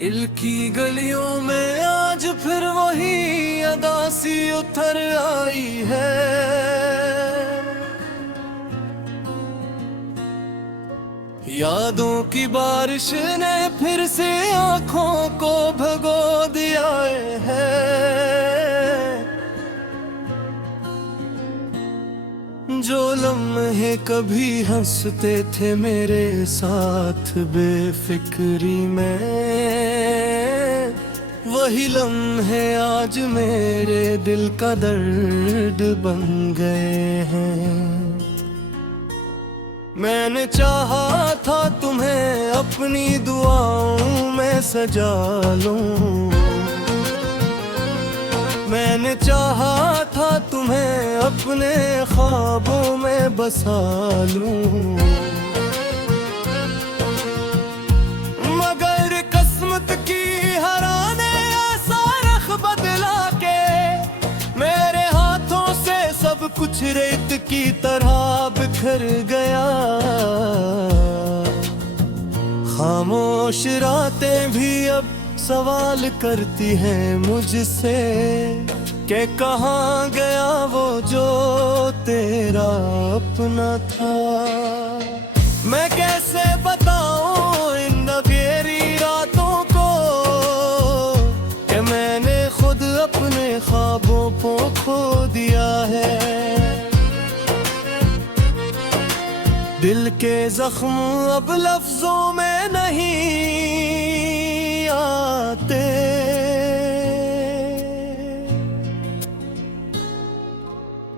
दिल की गलियों में आज फिर वही अदा सी उतर आई है। यादों की बारिश ने फिर से आंखों को भगो दिया है। जो लम्हे कभी हंसते थे मेरे साथ बेफिक्री में, वही लम्हे आज मेरे दिल का दर्द बन गए हैं। मैंने चाहा था तुम्हें अपनी दुआओं में सजा लूं, मैंने चाहा था तुम्हें अपने ख्वाबों में बसा लूं, मगर किस्मत की हराने ऐसा रख बदला के मेरे हाथों से सब कुछ रेत की तरह बिखर गया। खामोश रातें भी अब सवाल करती हैं मुझसे कि कहाँ गया वो जो तेरा अपना था। मैं कैसे बताऊं इन अंधेरी रातों को कि मैंने खुद अपने ख्वाबों को खो दिया है। दिल के जख्म अब लफ्जों में नहीं आते,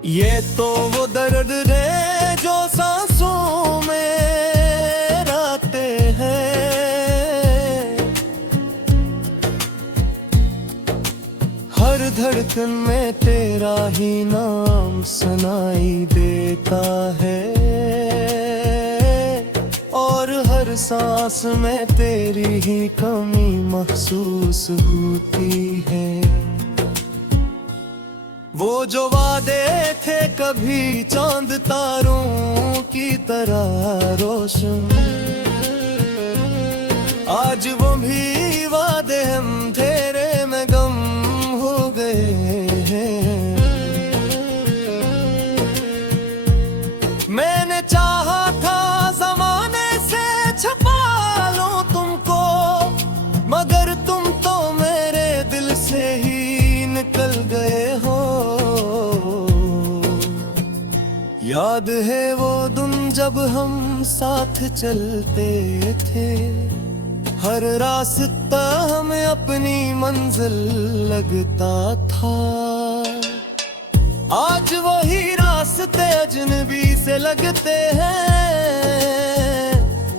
ये तो वो दर्द है जो सांसों में रहते हैं। हर धड़कन में तेरा ही नाम सुनाई देता है और हर सांस में तेरी ही कमी महसूस होती है। वो जो वादे थे कभी चांद तारों की तरह रोशन, आज वो भी वादे हम तेरे में गम हो गए हैं। मैंने चाहा था जमाने से छुपा लूं तुमको, मगर तुम तो मेरे दिल से ही निकल गए हो। याद है वो दिन जब हम साथ चलते थे, हर रास्ता हमें अपनी मंजिल लगता था। आज वही रास्ते अजनबी से लगते हैं,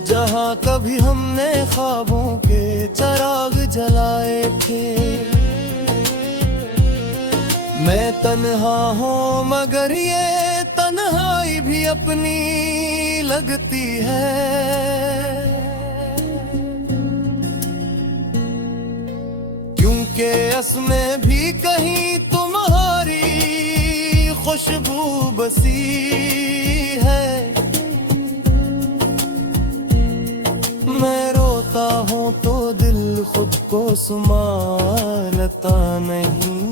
जहाँ कभी हमने ख्वाबों के चिराग जलाए थे। मैं तन्हा हूँ मगर ये तन्हाई भी अपनी लगती है, क्योंकि इसमें भी कहीं तुम्हारी खुशबू बसी है। मैं रोता हूँ तो दिल खुद को संभालता नहीं,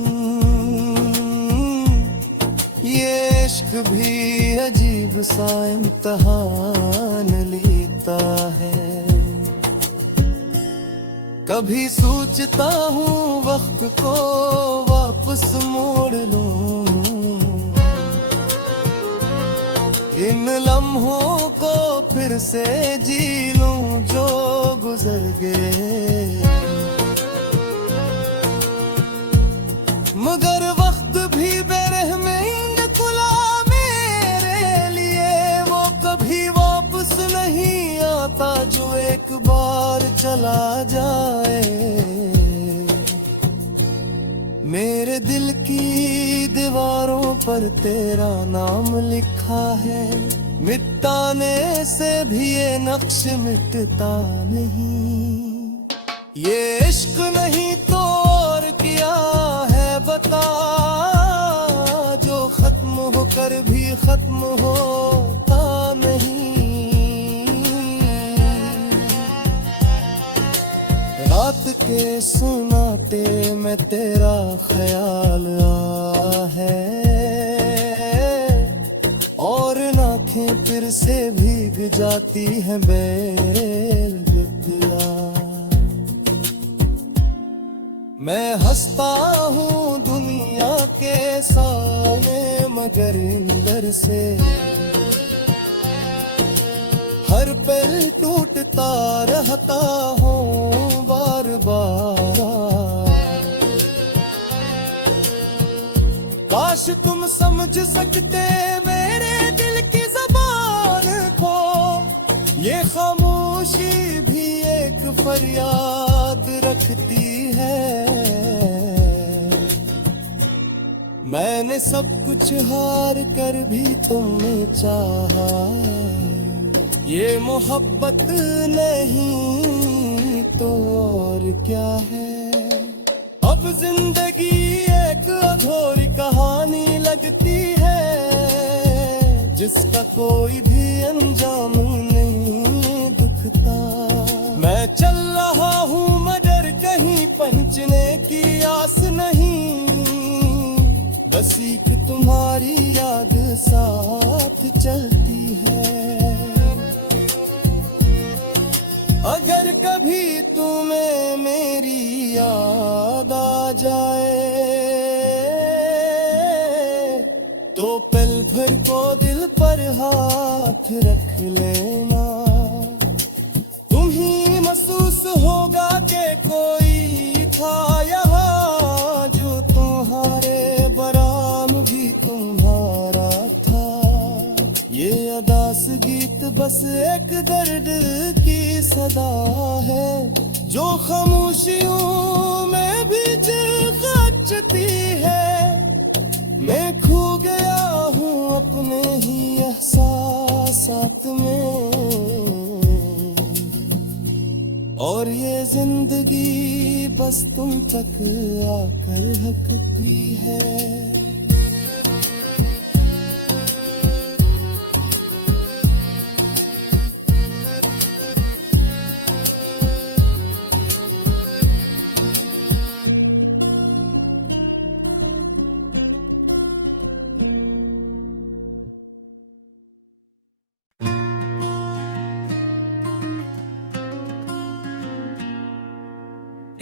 ये इश्क भी अजीब सा इम्तिहान लेता है। कभी सोचता हूँ वक्त को वापस मोड़ लूं, इन लम्हों को फिर से जी लूं जो गुजर गए। मगर वक्त भी बेरहमी खुला मेरे लिए, वो कभी वापस नहीं आता जो एक बार चला जाए। मेरे दिल की दीवारों पर तेरा नाम लिखा है, मिटाने से भी ये नक्श मिटता नहीं। ये इश्क नहीं तो और क्या है बता, जो खत्म होकर भी खत्म होता नहीं। रात के सुनाते में तेरा ख्याल आ है, और नाखें फिर से भीग जाती हैं बेलगतिया। मैं हंसता हूँ दुनिया के सामने, मगर अंदर से हर पल टूटता रहता हूँ बार बार। काश तुम समझ सकते मेरे दिल की ज़बान को, ये खामोशी भी एक फरियाद रखती है। मैंने सब कुछ हार कर भी तुम्हें चाहा, ये मोहब्बत नहीं तो और क्या है। अब जिंदगी एक अधूरी कहानी लगती है, जिसका कोई भी अंजाम नहीं दुखता। मैं चल रहा हूँ मगर कहीं पहुंचने की आस नहीं, बस एक तुम्हारी याद साथ चलती है। अगर कभी तुम्हें मेरी याद आ जाए, तो पल भर को दिल पर हाथ रख लेना। तुम ही महसूस होगा कि कोई था यहाँ, जो तुम्हारे बराम भी तुम्हारा था। ये अदास गीत बस एक दर्द की सदा है, जो खामोशियों में भी जगती है। मैं खो गया हूँ अपने ही एहसासात में, और ये जिंदगी बस तुम तक आकर हकती है।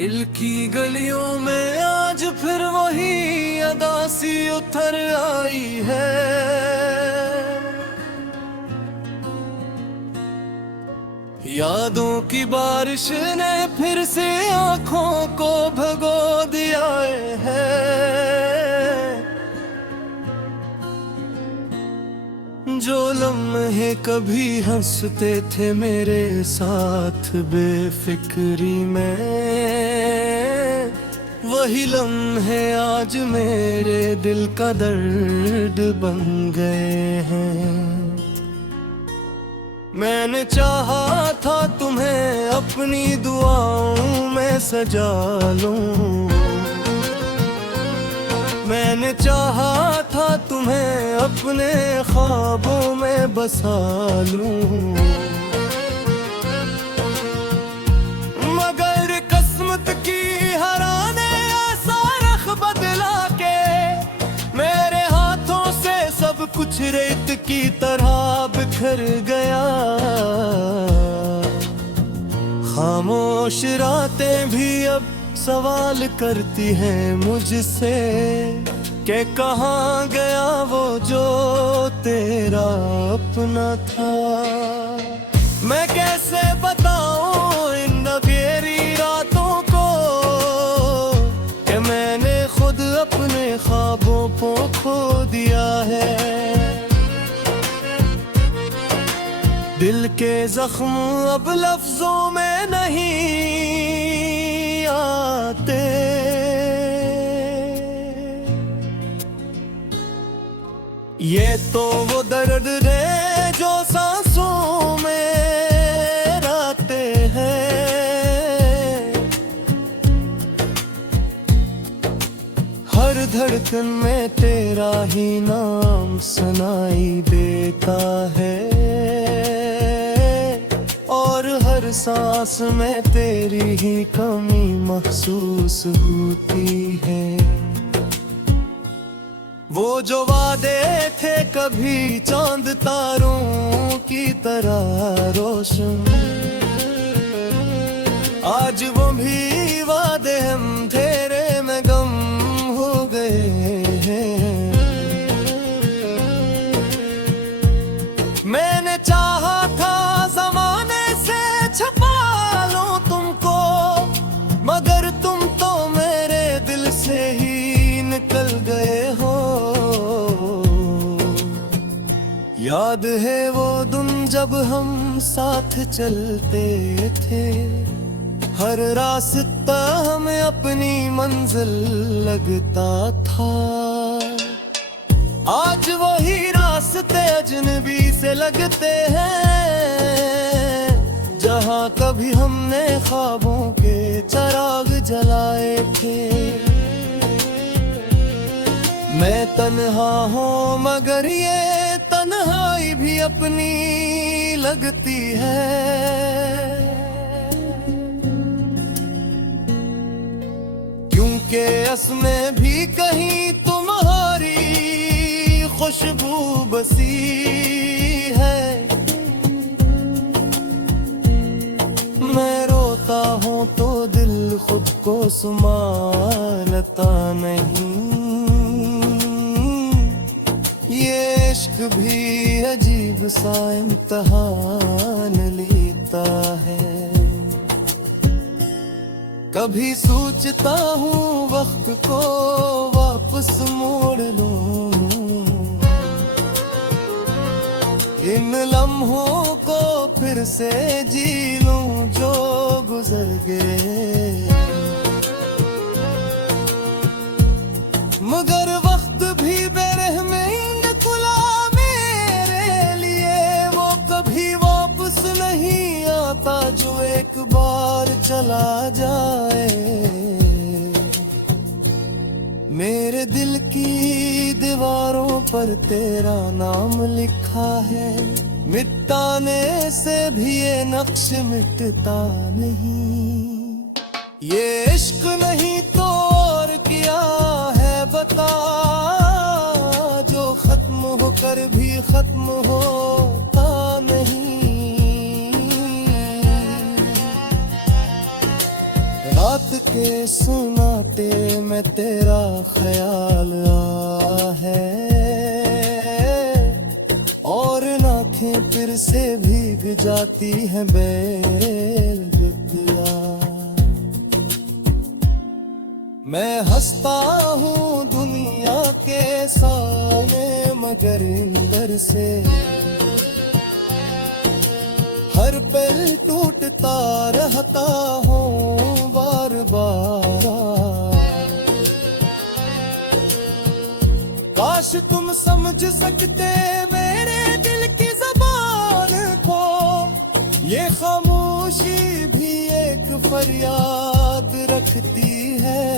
दिल की गलियों में आज फिर वही अदासी उतर आई है। यादों की बारिश ने फिर से आंखों को भगो दिया है। जो लम्हे कभी हंसते थे मेरे साथ बेफिक्री में, वही लम्हे आज मेरे दिल का दर्द बन गए हैं। मैंने चाहा था तुम्हें अपनी दुआओं में सजा लूं, मैंने चाहा था तुम्हें अपने ख्वाबों में बसा लूं, मगर किस्मत की हराने ऐसा रख बदला के मेरे हाथों से सब कुछ रेत की तरह बिखर गया। खामोश रातें भी अब सवाल करती हैं मुझसे कि कहाँ गया वो जो तेरा अपना था। मैं कैसे बताऊं इन अंधेरी रातों को कि मैंने खुद अपने ख्वाबों को खो दिया है। दिल के जख्म अब लफ्जों में नहीं आते, ये तो वो दर्द है जो सांसों में रहते हैं। हर धड़कन में तेरा ही नाम सुनाई देता है, और हर हर सांस में तेरी ही कमी महसूस होती है। वो जो वादे थे कभी चांद तारों की तरह रोशन, आज वो भी वादे हम तेरे में गम हो गए हैं। मैंने चाहा था जमाने से छुपा लूं तुमको, मगर तुम तो मेरे दिल से ही निकल गए हो। याद है वो दिन जब हम साथ चलते थे, हर रास्ता हमें अपनी मंजिल लगता था। आज वही रास्ते अजनबी से लगते हैं, जहां कभी हमने ख्वाबों के चिराग जलाए थे। मैं तन्हा हूँ मगर ये तन्हाई भी अपनी लगती है। क्योंकि इसमें भी कहीं तुम्हारी खुशबू बसी है। मैं रोता हूँ तो दिल खुद को संभालता नहीं। ये इश्क भी अजीब सा इम्तिहान लेता है। कभी सोचता हूँ वक्त को वापस मोड़ लूं, इन लम्हों को फिर से जी लूं जो गुजर गए। मगर वक्त भी बेरहमी खुला मेरे लिए, वो कभी वापस नहीं आता जो एक बार चला जाए। मेरे दिल की दीवारों पर तेरा नाम लिखा है, मिटाने से भी ये नक्श मिटता नहीं। ये इश्क नहीं तो और क्या है बता, जो खत्म होकर भी खत्म होता नहीं। रात के सुनाते में तेरा ख्याल आ है, और नाखें फिर से भीग जाती हैं बेदिया। मैं हंसता हूँ दुनिया के सामने मगर अंदर से हर पल टूटता रहता हूँ बार बार। काश तुम समझ सकते मेरे दिल की ज़बान को, ये खामोशी भी एक फरियाद रखती है।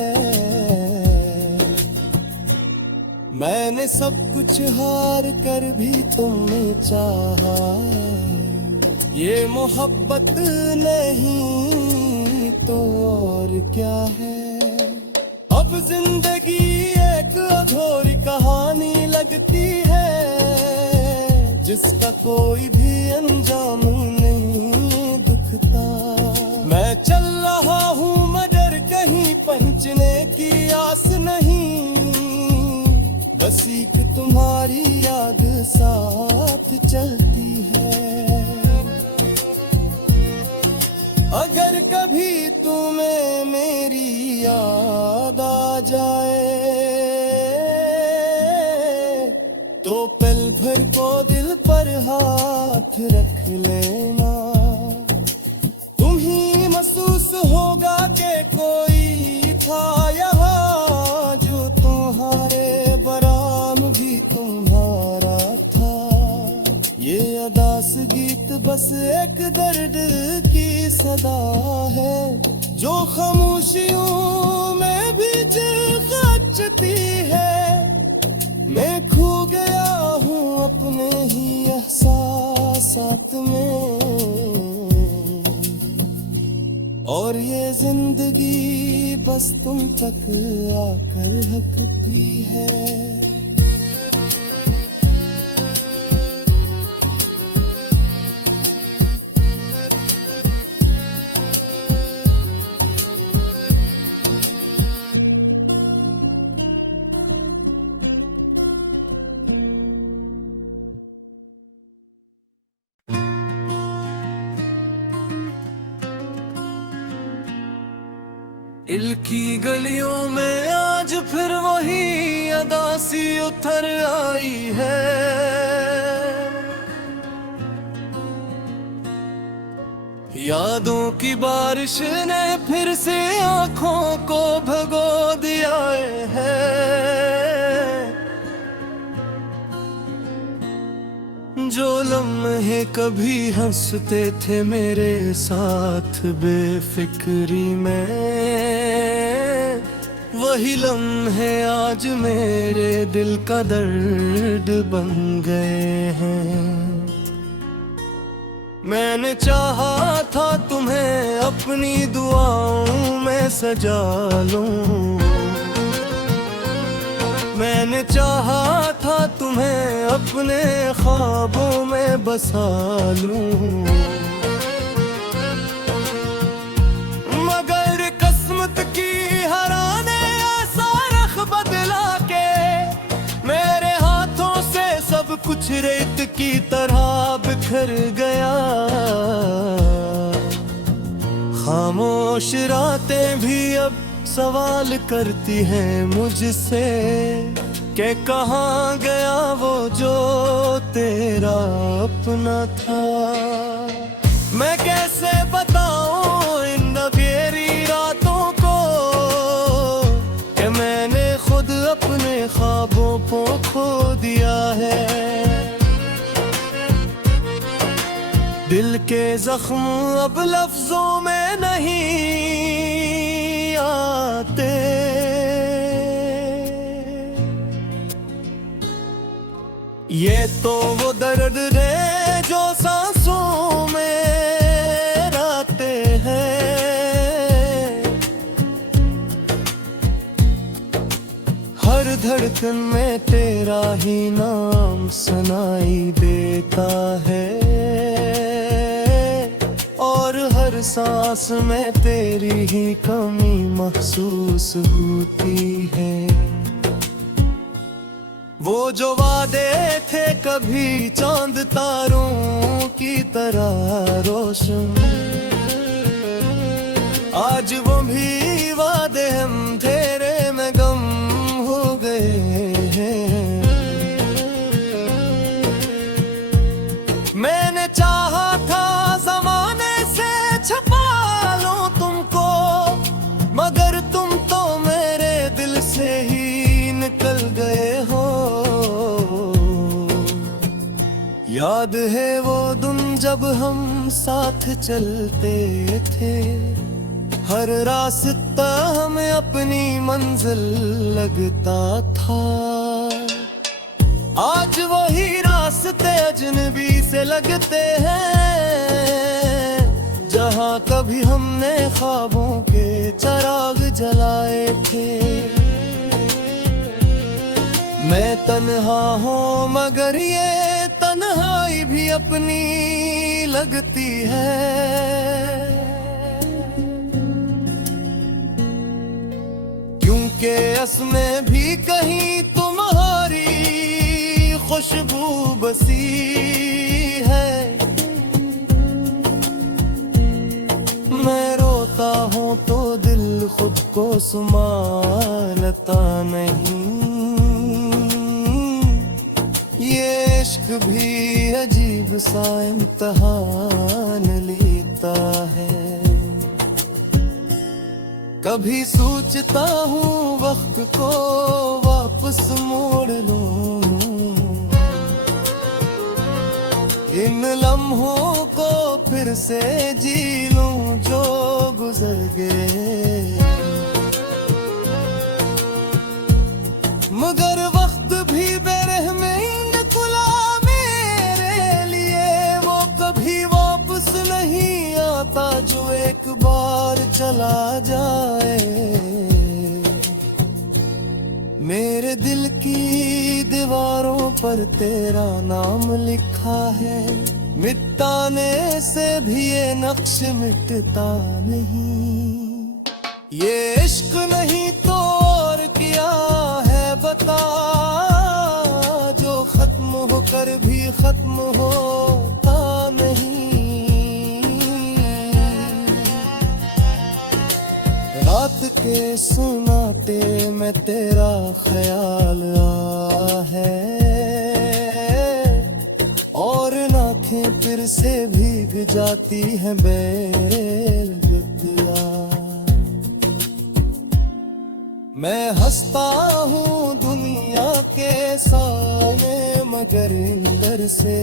मैंने सब कुछ हार कर भी तुम्हें चाहा, ये मोहब्बत नहीं तो और क्या है। अब जिंदगी एक अधूरी कहानी लगती है, जिसका कोई भी अंजाम नहीं दुखता। मैं चल रहा हूँ मगर कहीं पहुँचने की आस नहीं, बस एक तुम्हारी याद साथ चलती है। अगर कभी तुम्हें मेरी याद आ जाए तो पल भर को दिल पर हाथ रख लेना। तुम ही महसूस होगा कि कोई था यहाँ जो तुम्हारे बराम भी तुम्हारा था। ये अदास गीत बस एक दर्द की सदा है, जो खामोशियों में भी खचती है। मैं खो गया हूँ अपने ही एहसासात में। और ये जिंदगी बस तुम तक आकर हकती है। दिल की गलियों में आज फिर वही अदा सी उतर आई है। यादों की बारिश ने फिर से आंखों को भगो दिया है। जो लम्हे कभी हंसते थे मेरे साथ बेफिक्री में, वही लम्हे आज मेरे दिल का दर्द बन गए हैं। मैंने चाहा था तुम्हें अपनी दुआओं में सजा लूं, मैंने चाहा था तुम्हें अपने ख्वाबों में बसा लूं, मगर किस्मत की हराने ऐसा रख बदला के मेरे हाथों से सब कुछ रेत की तरह बिखर गया। खामोश रातें भी अब सवाल करती हैं मुझसे कि कहाँ गया वो जो तेरा अपना था। मैं कैसे बताऊं इन अंधेरी रातों को कि मैंने खुद अपने ख्वाबों को खो दिया है। दिल के जख्म अब लफ्जों में नहीं आते, ये तो वो दर्द है जो सांसों में रहते हैं। हर धड़कन में तेरा ही नाम सुनाई देता है, और हर सांस में तेरी ही कमी महसूस होती है। वो जो वादे थे कभी चांद तारों की तरह रोशन, आज वो भी वादे हम तेरे में गम हो गए हैं। मैंने चाहा था जमाने से छुपा लूं तुमको, मगर तुम तो मेरे दिल से ही निकल गए हो। याद है वो दिन जब हम साथ चलते थे, हर रास्ता हमें अपनी मंजिल लगता था। आज वही रास्ते अजनबी से लगते हैं, जहाँ कभी हमने ख्वाबों के चिराग जलाए थे। मैं तन्हा हूँ मगर ये तन्हाई भी अपनी लगती है। क्योंकि इसमें भी कहीं तुम्हारी खुशबू बसी है। मैं रोता हूँ तो दिल खुद को संभालता नहीं, ये इश्क भी अजीब सा इम्तिहान लेता है। कभी सोचता हूँ वक्त को वापस मोड़ लूं, इन लम्हों को फिर से जी लूं जो गुजर गए। मगर वक्त भी बेरहमी खुला मेरे लिए, वो कभी वापस नहीं आता जो एक बार चला जाए। मेरे दिल की दीवारों पर तेरा नाम लिखा है, मिटाने से भी ये नक्श मिटता नहीं। ये इश्क नहीं तो और क्या है बता, जो खत्म होकर भी खत्म होता नहीं। रात के सुनाते में तेरा ख्याल आ है, और नाखें फिर से भीग जाती हैं बेगुथिया। मैं हंसता हूँ दुनिया के सामने, मगर अंदर से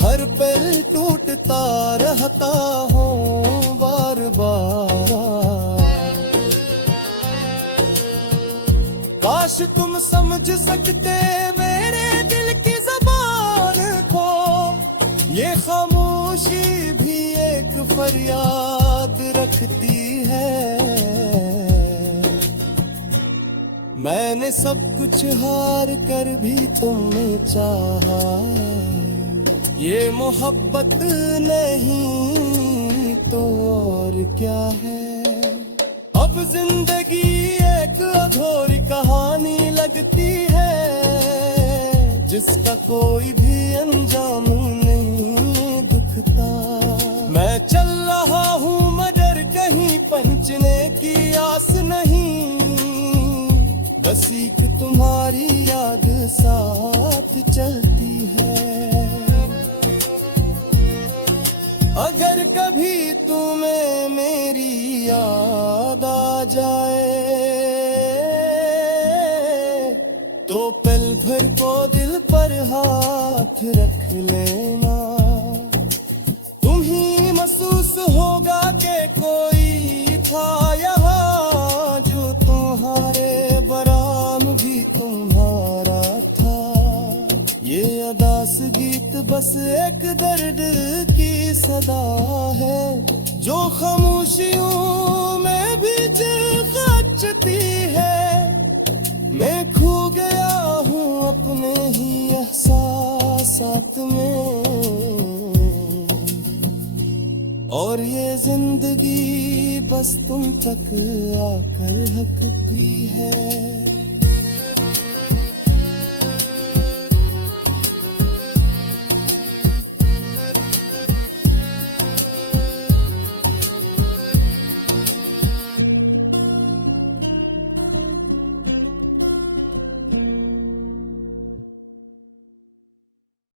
हर पल टूटता रहता हूँ बार बार। काश तुम समझ सकते मेरे दिल की ज़बान को, ये खामोशी भी एक फरियाद रखती है। मैंने सब कुछ हार कर भी तुम्हें चाहा, ये मोहब्बत नहीं तो और क्या है। अब जिंदगी एक अधूरी कहानी लगती है, जिसका कोई भी अंजाम नहीं दिखता। मैं चल रहा हूँ मगर कहीं पहुंचने की आस नहीं, बस एक तुम्हारी याद साथ चलती है। अगर कभी तुम्हें मेरी याद आ जाए, तो पल भर को दिल पर हाथ रख लेना। तुम ही महसूस होगा कि कोई था यहाँ, जो तुम्हारे बराम भी तुम्हारा था। ये अदास गीत बस एक दर्द की सदा है, जो खामोशियों में भी खचती है। मैं खो गया हूँ अपने ही एहसासात में, और ये जिंदगी बस तुम तक आकर हकती है।